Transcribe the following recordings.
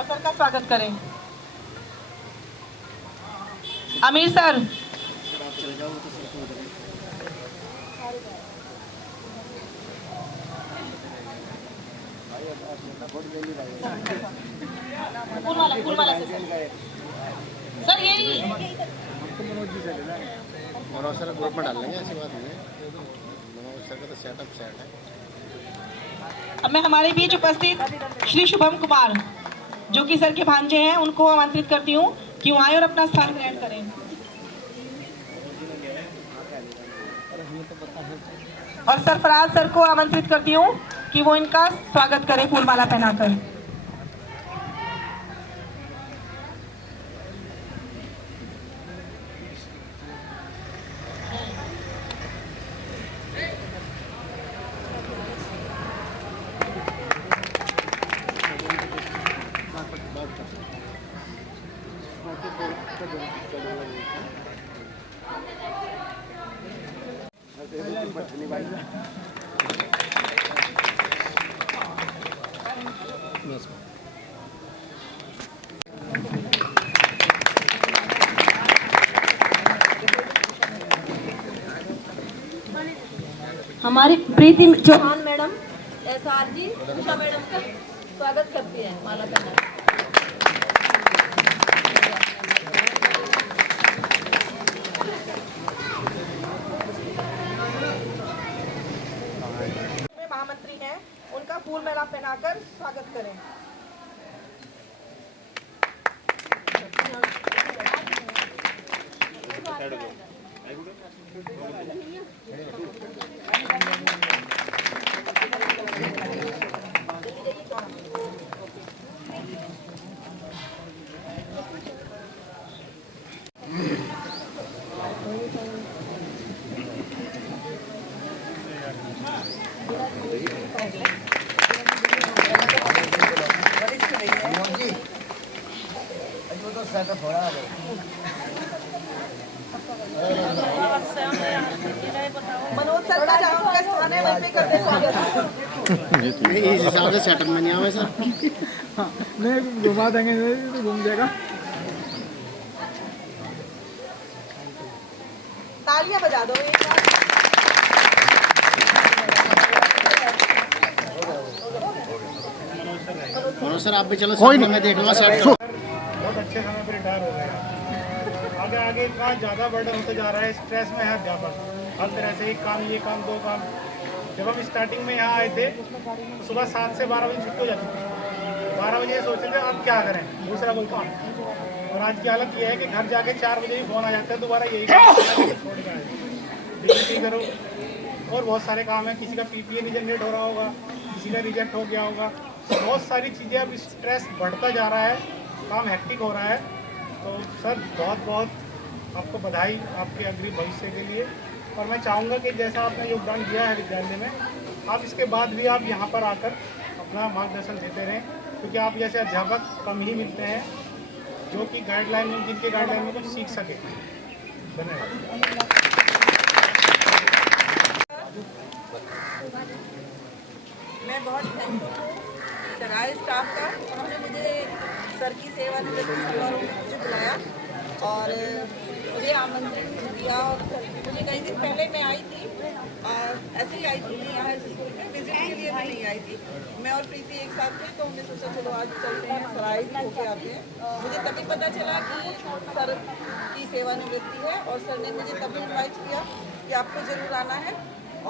और सर का स्वागत करें। आमिर सर। फूल वाला सर यही मनोज सर ग्रुप में डाल लेंगे, ऐसी बात नहीं है। मनोज सर का तो सेटअप सेट है। अब मैं हमारे बीच उपस्थित श्री शुभम कुमार जो कि सर के भांजे हैं उनको आमंत्रित करती हूँ कि वो आए और अपना स्थान ग्रहण करें। और सरफराज सर को आमंत्रित करती हूँ कि वो इनका स्वागत करें फूलमाला पहनाकर। हमारी प्रीति चौहान मैडम SR जी उषा मैडम का स्वागत करती है माला पहना। महामंत्री हैं उनका फूल माला पहनाकर स्वागत करें। मनोज सर का जहाँ का स्थान है वहीं पे करते स्वागत। इस हिसाब से सेटअप में नहीं आवे सर। हाँ, नहीं घुमा देंगे तो घूम जाएगा। तालियां बजा दो एक बार। मनोज सर आप भी चलो साथ में देख लो सेट। बहुत अच्छे समय पर रिटायर हो गए। आगे आगे का ज़्यादा बर्डन होता जा रहा है, स्ट्रेस में है अध्यापक हर तरह से, एक काम ये काम दो काम। जब हम स्टार्टिंग में यहाँ आए थे तो सुबह 7 से 12 बजे छुट्टी हो जाती थी। 12 बजे सोचते थे अब क्या करें, दूसरा कोई काम। और आज की हालत ये है कि घर जाके 4 बजे ही फ़ोन आ जाता है, दोबारा यही डिग्री करो। और बहुत सारे काम हैं, किसी का PPA नहीं जनरेट हो रहा होगा, किसी का रिजेक्ट हो गया होगा, बहुत सारी चीज़ें। अब स्ट्रेस बढ़ता जा रहा है, काम हेक्टिक हो रहा है। तो सर बहुत बहुत आपको बधाई आपके अग्री भविष्य के लिए। और मैं चाहूँगा कि जैसा आपने योगदान दिया है विद्यालय में, आप इसके बाद भी आप यहाँ पर आकर अपना मार्गदर्शन देते रहें, क्योंकि आप जैसे अध्यापक कम ही मिलते हैं जो कि गाइडलाइन में, जिनके गाइडलाइन में कुछ सीख सके। धन्यवाद। मैं बहुत थैंकफुल हूँ सराय स्टाफ का, उन्होंने मुझे सर की सेवा मुझे बुलाया और मुझे आमंत्रित दिया। और मुझे कई दिन पहले मैं आई थी, ऐसे ही आई थी यहाँ स्कूल में विजिट के लिए, भी नहीं आई थी। मैं और प्रीति एक साथ थे तो हमने सोचा चलो आज चलते हैं सराय होके आते हैं। मुझे तभी पता चला कि सर की सेवानिवृत्ति है और सर ने मुझे तभी इन्वाइट किया कि आपको ज़रूर आना है।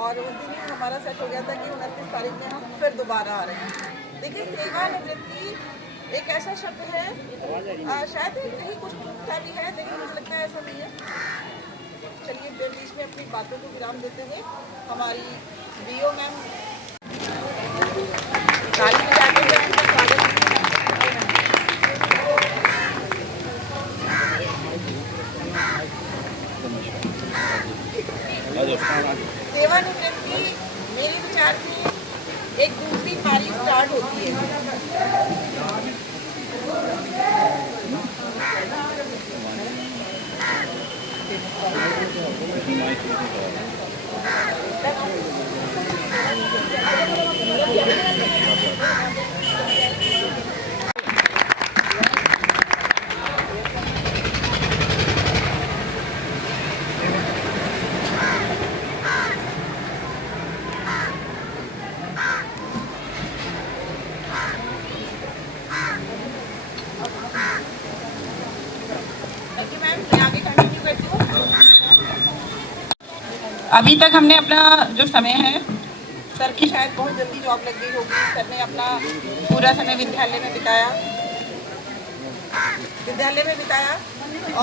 और उस दिन ही हमारा सेट हो गया था कि 29 तारीख में हम फिर दोबारा आ रहे हैं। देखिए सेवानिवृत्ति एक ऐसा शब्द है, शायद कहीं कुछ का भी है, लेकिन मुझे लगता है ऐसा नहीं है। चलिए बीच में अपनी बातों को विराम देते हुए हमारी BO मैम ताली बजाते हुए उनका स्वागत। सेवानिवृत्ति मेरे विचार से एक दूसरी पारी स्टार्ट होती है। अभी तक हमने अपना जो समय है, सर की शायद बहुत जल्दी जॉब लग गई होगी, सर ने अपना पूरा समय विद्यालय में बिताया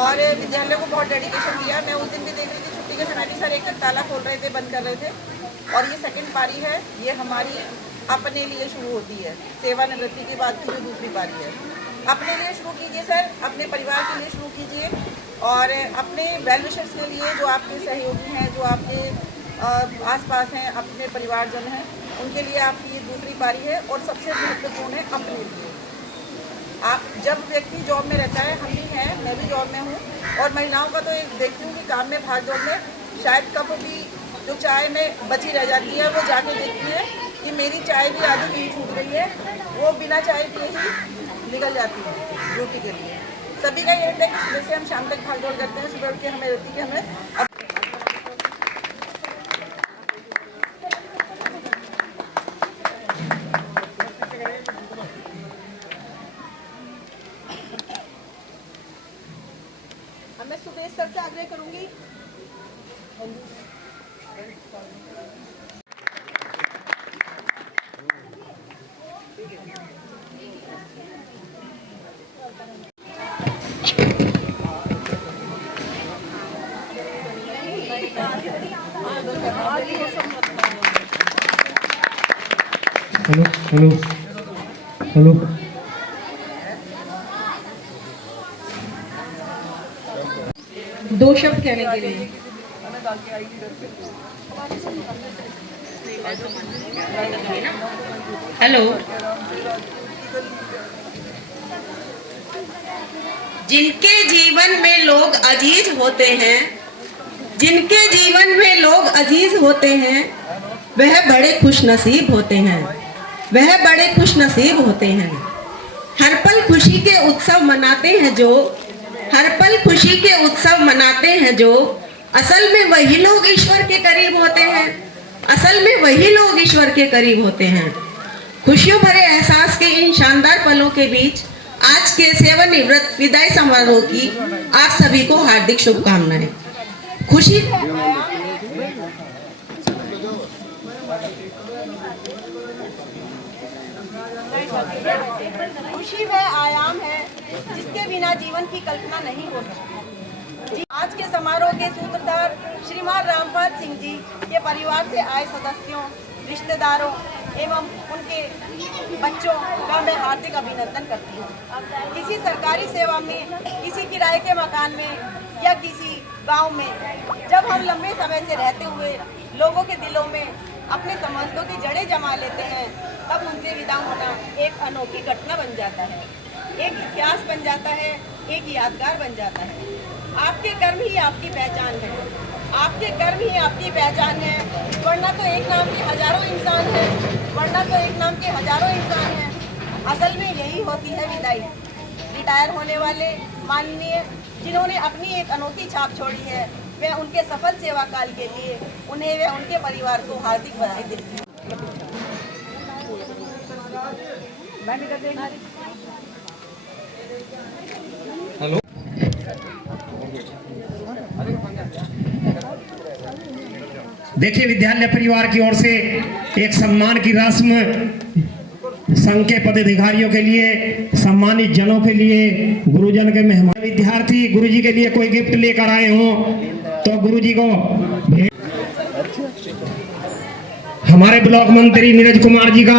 और विद्यालय को बहुत डेडिकेशन दिया। मैं उस दिन भी देख रही थी छुट्टी के समय भी सर एक ताला खोल रहे थे, बंद कर रहे थे। और ये सेकंड पारी है, ये हमारी अपने लिए शुरू होती है। सेवानिवृत्ति के बाद की जो दूसरी पारी है, अपने लिए शुरू कीजिए सर, अपने परिवार के लिए शुरू कीजिए और अपने वेल विशर्स के लिए, जो आपके सहयोगी हैं, जो आपके आसपास हैं, अपने परिवारजन हैं, उनके लिए आपकी ये दूसरी पारी है। और सबसे महत्वपूर्ण है अपने लिए। आप जब व्यक्ति जॉब में रहता है, हम भी हैं, मैं भी जॉब में हूँ, और महिलाओं का तो एक देखती हूँ कि काम में भाग दौड़ में शायद कब भी जो चाय में बची रह जाती है, वो जाके देखती है कि मेरी चाय भी आधी नहीं छूट गई है, वो बिना चाय पिए ही निकल जाती है ड्यूटी के लिए। सभी का ये रहता है कि सुबह से हम शाम तक भाग दौड़ करते हैं, सुबह उठ के हमें रहती है हमें मैं सुदेश सर से आग्रह करूंगी। Hello hello hello. दो शब्द कहने के लिए। हेलो। जिनके जीवन में लोग अजीज होते हैं, जिनके जीवन में लोग अजीज होते हैं, वह बड़े खुशनसीब होते हैं, वह बड़े खुशनसीब होते हैं। हर पल खुशी के उत्सव मनाते हैं जो, हर पल खुशी के उत्सव मनाते हैं जो, असल में वही लोग ईश्वर के करीब होते हैं, असल में वही लोग ईश्वर के करीब होते हैं। खुशियों भरे एहसास के इन शानदार पलों के बीच आज के सेवानिवृत्त विदाई समारोह की आप सभी को हार्दिक शुभकामनाएं। खुशी खुशी वह आयाम है जिसके बिना जीवन की कल्पना नहीं हो सकती। आज के समारोह के सूत्रधार श्रीमान रामपाल सिंह जी के परिवार से आए सदस्यों, रिश्तेदारों एवं उनके बच्चों का मैं हार्दिक अभिनंदन करती हूँ। किसी सरकारी सेवा में, किसी किराए के मकान में या किसी गांव में जब हम लंबे समय से रहते हुए लोगों के दिलों में अपने संबंधों की जड़ें जमा लेते हैं, तब उनसे विदा होना एक अनोखी घटना बन जाता है, एक इतिहास बन जाता है, एक यादगार बन जाता है। आपके कर्म ही आपकी पहचान है, आपके कर्म ही आपकी पहचान है, वरना तो एक नाम के हजारों इंसान हैं, वरना तो एक नाम के हजारों इंसान हैं। असल में यही होती है विदाई। रिटायर होने वाले माननीय जिन्होंने अपनी एक अनोखी छाप छोड़ी है, वे उनके सफल सेवा काल के लिए उन्हें व उनके परिवार को हार्दिक बधाई देती हूँ। हेलो। देखिए, विद्यालय परिवार की ओर से एक सम्मान की रस्म संघ के पदाधिकारियों के लिए, सम्मानित जनों के लिए, गुरुजन के मेहमान, विद्यार्थी गुरुजी के लिए कोई गिफ्ट लेकर आए हों तो गुरुजी को हमारे ब्लॉक मंत्री नीरज कुमार जी का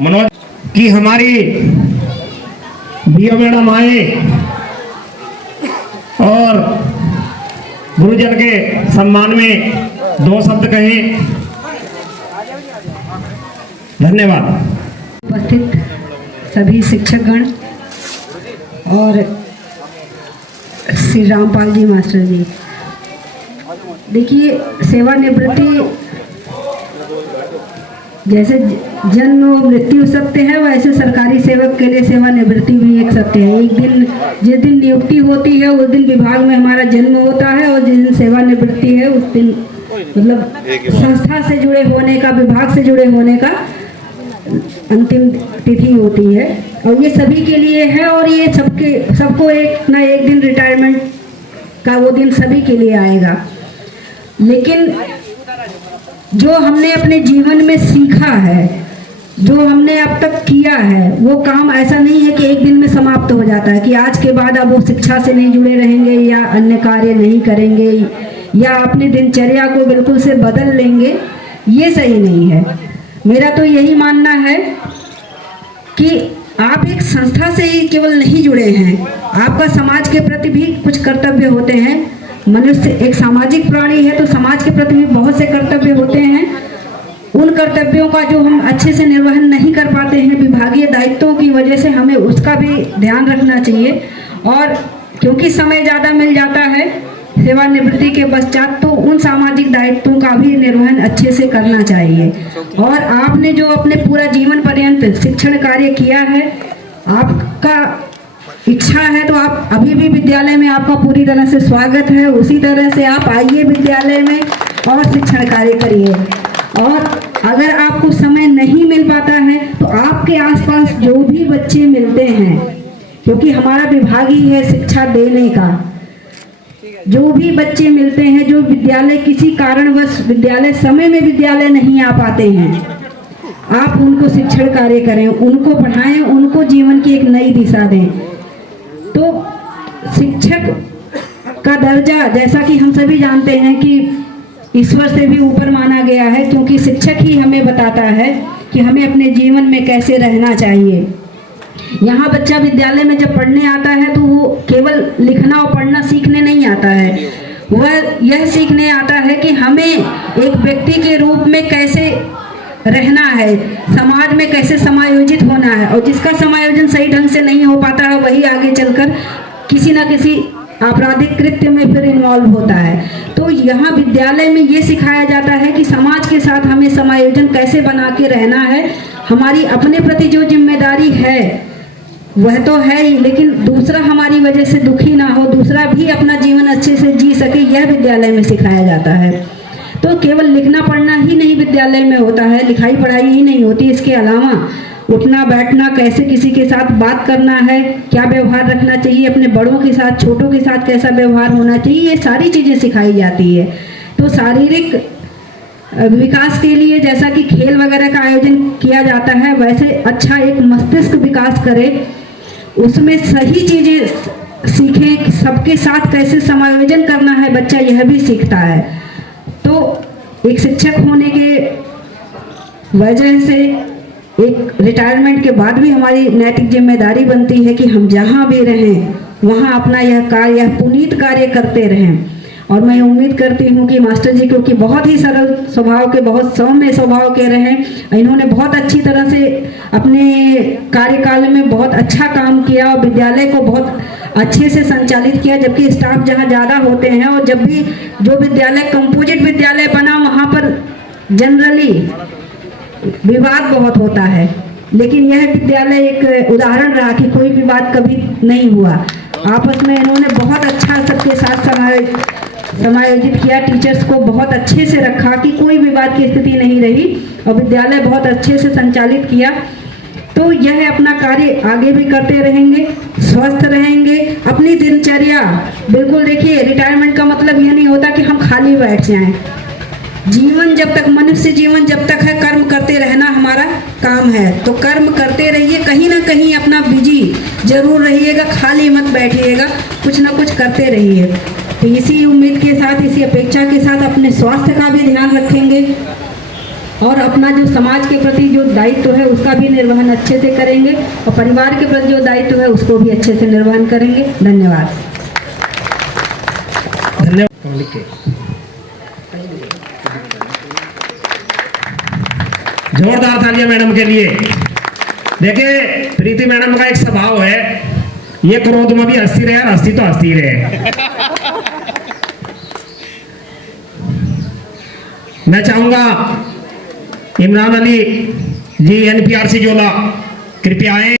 मनोज की हमारी बीओ मैडम आए और गुरुजन के सम्मान में दो शब्द कहें। धन्यवाद। उपस्थित सभी शिक्षकगण और श्री रामपाल जी मास्टर जी, देखिए, सेवानिवृत्ति जैसे जन्म और मृत्यु सत्य है, वैसे सरकारी सेवक के लिए सेवानिवृत्ति भी एक सत्य है। एक दिन जिस दिन नियुक्ति होती है उस दिन विभाग में हमारा जन्म होता है, और जिस दिन सेवानिवृत्ति है उस दिन मतलब संस्था से जुड़े होने का, विभाग से जुड़े होने का अंतिम तिथि होती है और ये सभी के लिए है और ये सबको एक ना एक दिन रिटायरमेंट का वो दिन सभी के लिए आएगा। लेकिन जो हमने अपने जीवन में सीखा है, जो हमने अब तक किया है, वो काम ऐसा नहीं है कि एक दिन में समाप्त हो जाता है कि आज के बाद अब वो शिक्षा से नहीं जुड़े रहेंगे या अन्य कार्य नहीं करेंगे या अपनी दिनचर्या को बिल्कुल से बदल लेंगे। ये सही नहीं है। मेरा तो यही मानना है कि आप एक संस्था से ही केवल नहीं जुड़े हैं, आपका समाज के प्रति भी कुछ कर्तव्य होते हैं। मनुष्य एक सामाजिक प्राणी है तो समाज के प्रति भी बहुत से कर्तव्य होते हैं। उन कर्तव्यों का जो हम अच्छे से निर्वहन नहीं कर पाते हैं विभागीय दायित्वों की वजह से, हमें उसका भी ध्यान रखना चाहिए। और क्योंकि समय ज़्यादा मिल जाता है सेवानिवृत्ति के पश्चात, तो उन सामाजिक दायित्वों का भी निर्वहन अच्छे से करना चाहिए। और आपने जो अपने पूरा जीवन पर्यंत शिक्षण कार्य किया है, आपका इच्छा है तो आप अभी भी विद्यालय में आपका पूरी तरह से स्वागत है। उसी तरह से आप आइए विद्यालय में और शिक्षण कार्य करिए। और अगर आपको समय नहीं मिल पाता है तो आपके आसपास जो भी बच्चे मिलते हैं, क्योंकि हमारा विभाग ही है शिक्षा देने का, जो भी बच्चे मिलते हैं जो विद्यालय किसी कारणवश विद्यालय समय में विद्यालय नहीं आ पाते हैं, आप उनको शिक्षण कार्य करें, उनको पढ़ाएं, उनको जीवन की एक नई दिशा दें। तो शिक्षक का दर्जा, जैसा कि हम सभी जानते हैं कि ईश्वर से भी ऊपर माना गया है, क्योंकि शिक्षक ही हमें बताता है कि हमें अपने जीवन में कैसे रहना चाहिए। यहाँ बच्चा विद्यालय में जब पढ़ने आता है तो वो केवल लिखना और पढ़ना सीखने नहीं आता है, वह यह सीखने आता है कि हमें एक व्यक्ति के रूप में कैसे रहना है, समाज में कैसे समायोजित होना है। और जिसका समायोजन सही ढंग से नहीं हो पाता है वही आगे चलकर किसी न किसी आपराधिक कृत्य में फिर इन्वॉल्व होता है। तो यहाँ विद्यालय में ये सिखाया जाता है कि समाज के साथ हमें समायोजन कैसे बना के रहना है। हमारी अपने प्रति जो जिम्मेदारी है वह तो है ही, लेकिन दूसरा हमारी वजह से दुखी ना हो, दूसरा भी अपना जीवन अच्छे से जी सके, यह विद्यालय में सिखाया जाता है। तो केवल लिखना पढ़ना ही नहीं विद्यालय में होता है, लिखाई पढ़ाई ही नहीं होती, इसके अलावा उठना बैठना, कैसे किसी के साथ बात करना है, क्या व्यवहार रखना चाहिए, अपने बड़ों के साथ छोटों के साथ कैसा व्यवहार होना चाहिए, ये सारी चीज़ें सिखाई जाती है। तो शारीरिक विकास के लिए जैसा कि खेल वगैरह का आयोजन किया जाता है, वैसे अच्छा एक मस्तिष्क विकास करे, उसमें सही चीज़ें सीखें कि सबके साथ कैसे समायोजन करना है, बच्चा यह भी सीखता है। तो एक शिक्षक होने के वजह से एक रिटायरमेंट के बाद भी हमारी नैतिक जिम्मेदारी बनती है कि हम जहाँ भी रहें वहाँ अपना यह कार्य, यह पुनीत कार्य करते रहें। और मैं उम्मीद करती हूँ कि मास्टर जी, क्योंकि बहुत ही सरल स्वभाव के, बहुत सौम्य स्वभाव के रहे, इन्होंने बहुत अच्छी तरह से अपने कार्यकाल में बहुत अच्छा काम किया और विद्यालय को बहुत अच्छे से संचालित किया। जबकि स्टाफ जहाँ ज़्यादा होते हैं और जब भी जो विद्यालय कंपोजिट विद्यालय बना वहाँ पर जनरली विवाद बहुत होता है, लेकिन यह विद्यालय एक उदाहरण रहा कि कोई विवाद कभी नहीं हुआ। आपस में इन्होंने बहुत अच्छा सबके साथ समायोजित किया, टीचर्स को बहुत अच्छे से रखा कि कोई विवाद की स्थिति नहीं रही और विद्यालय बहुत अच्छे से संचालित किया। तो यह अपना कार्य आगे भी करते रहेंगे, स्वस्थ रहेंगे, अपनी दिनचर्या बिल्कुल, देखिए रिटायरमेंट का मतलब यह नहीं होता कि हम खाली बैठ जाएं। जीवन जब तक, मनुष्य जीवन जब तक है, कर्म करते रहना हमारा काम है। तो कर्म करते रहिए, कहीं ना कहीं अपना बिजी जरूर रहिएगा, खाली मत बैठिएगा, कुछ ना कुछ करते रहिए। तो इसी उम्मीद के साथ, इसी अपेक्षा के साथ अपने स्वास्थ्य का भी ध्यान रखेंगे और अपना जो समाज के प्रति जो दायित्व है उसका भी निर्वहन अच्छे से करेंगे और परिवार के प्रति जो दायित्व है उसको भी अच्छे से निर्वहन करेंगे। धन्यवाद। जोरदार तालियां मैडम के लिए। देखिए प्रीति मैडम का एक स्वभाव है, ये क्रोध में भी हंसती रहे, हंसती तो हंसती रहे। मैं चाहूंगा इमरान अली जी, NPRC जोला, कृपया आए।